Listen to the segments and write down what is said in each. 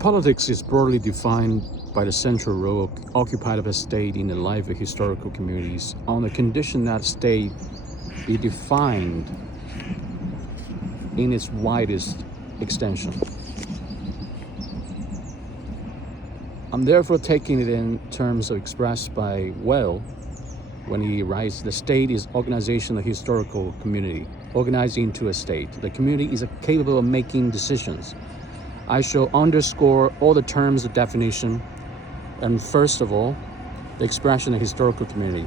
Politics is broadly defined by the central role occupied by a state in the life of historical communities on the condition that state be defined in its widest extension. I'm therefore taking it in terms of expressed by Well when he writes, the state is organization of historical community, organized into a state. The community is capable of making decisions. I shall underscore all the terms of definition, and first of all, the expression of historical community.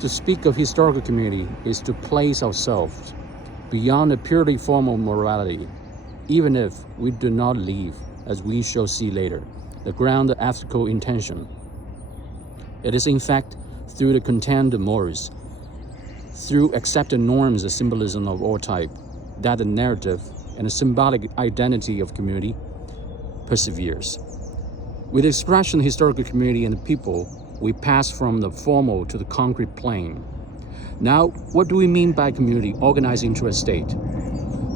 To speak of historical community is to place ourselves beyond a purely formal morality, even if we do not leave, as we shall see later, the ground of ethical intention. It is in fact through the content of mores, through accepted norms of symbolism of all type, that the narrative and the symbolic identity of community perseveres. With the expression historical community and the people, we pass from the formal to the concrete plane. Now, what do we mean by community organized into a state?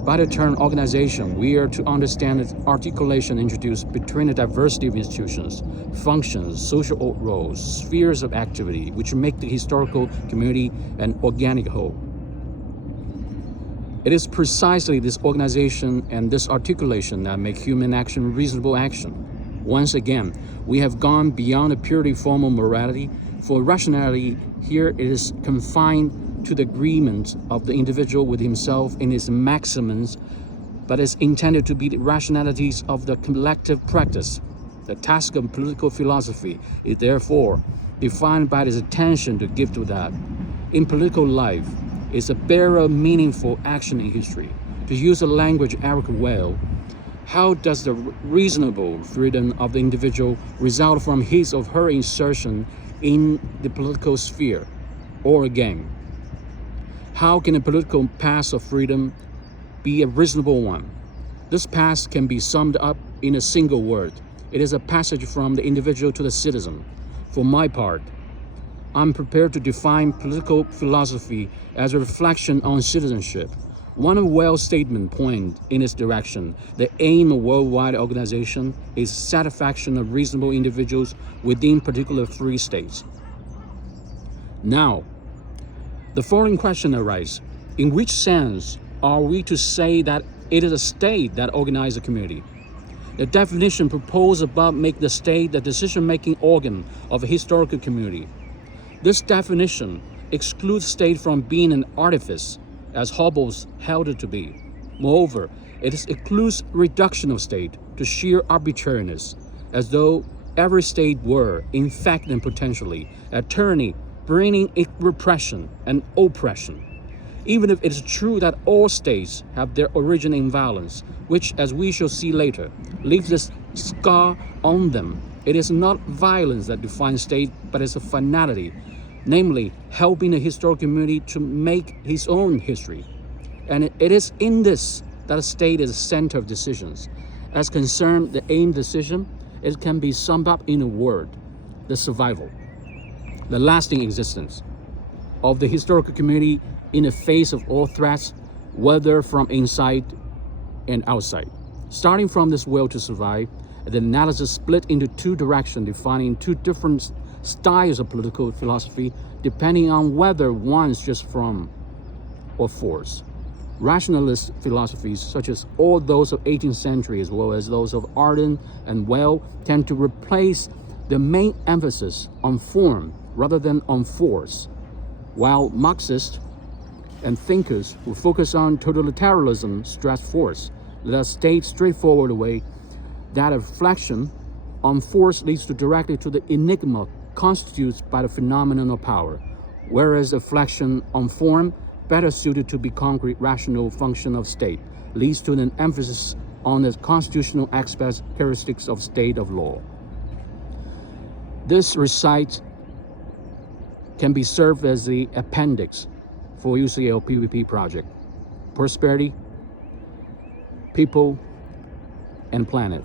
By the term organization, we are to understand the articulation introduced between a diversity of institutions, functions, social roles, spheres of activity, which make the historical community an organic whole. It is precisely this organization and this articulation that make human action reasonable action. Once again, we have gone beyond a purely formal morality. For rationality, here it is confined to the agreement of the individual with himself in his maxims, but is intended to be the rationalities of the collective practice. The task of political philosophy is therefore defined by its attention to give to that. In political life, is a bearer of meaningful action in history. To use the language of Eric Weil, how does the reasonable freedom of the individual result from his or her insertion in the political sphere? Or again, how can a political path of freedom be a reasonable one? This path can be summed up in a single word. It is a passage from the individual to the citizen. For my part, I'm prepared to define political philosophy as a reflection on citizenship. One of Well's statements point in its direction. The aim of worldwide organization is satisfaction of reasonable individuals within particular free states. Now, the following question arises. In which sense are we to say that it is a state that organizes a community? The definition proposed above makes the state the decision-making organ of a historical community. This definition excludes state from being an artifice, as Hobbes held it to be. Moreover, it excludes reduction of state to sheer arbitrariness, as though every state were, in fact and potentially, a tyranny bringing repression and oppression. Even if it is true that all states have their origin in violence, which, as we shall see later, leaves a scar on them, it is not violence that defines state, but it's a finality, namely helping the historical community to make his own history. And it is in this that a state is the center of decisions. As concerns the aim decision, it can be summed up in a word: the survival, the lasting existence of the historical community in the face of all threats, whether from inside and outside. Starting from this will to survive, the analysis split into two directions, defining two different styles of political philosophy, depending on whether one's just from or force. Rationalist philosophies, such as all those of 18th century as well as those of Arden and Well, tend to replace the main emphasis on form rather than on force, while Marxists and thinkers who focus on totalitarianism stress force. Let us state straightforward way that a reflection on force leads directly to the enigma constituted by the phenomenon of power, whereas a reflection on form, better suited to be concrete rational function of state, leads to an emphasis on the constitutional aspects characteristics of state of law. This recite can be served as the appendix for UCL PVP project: prosperity, people, and planet.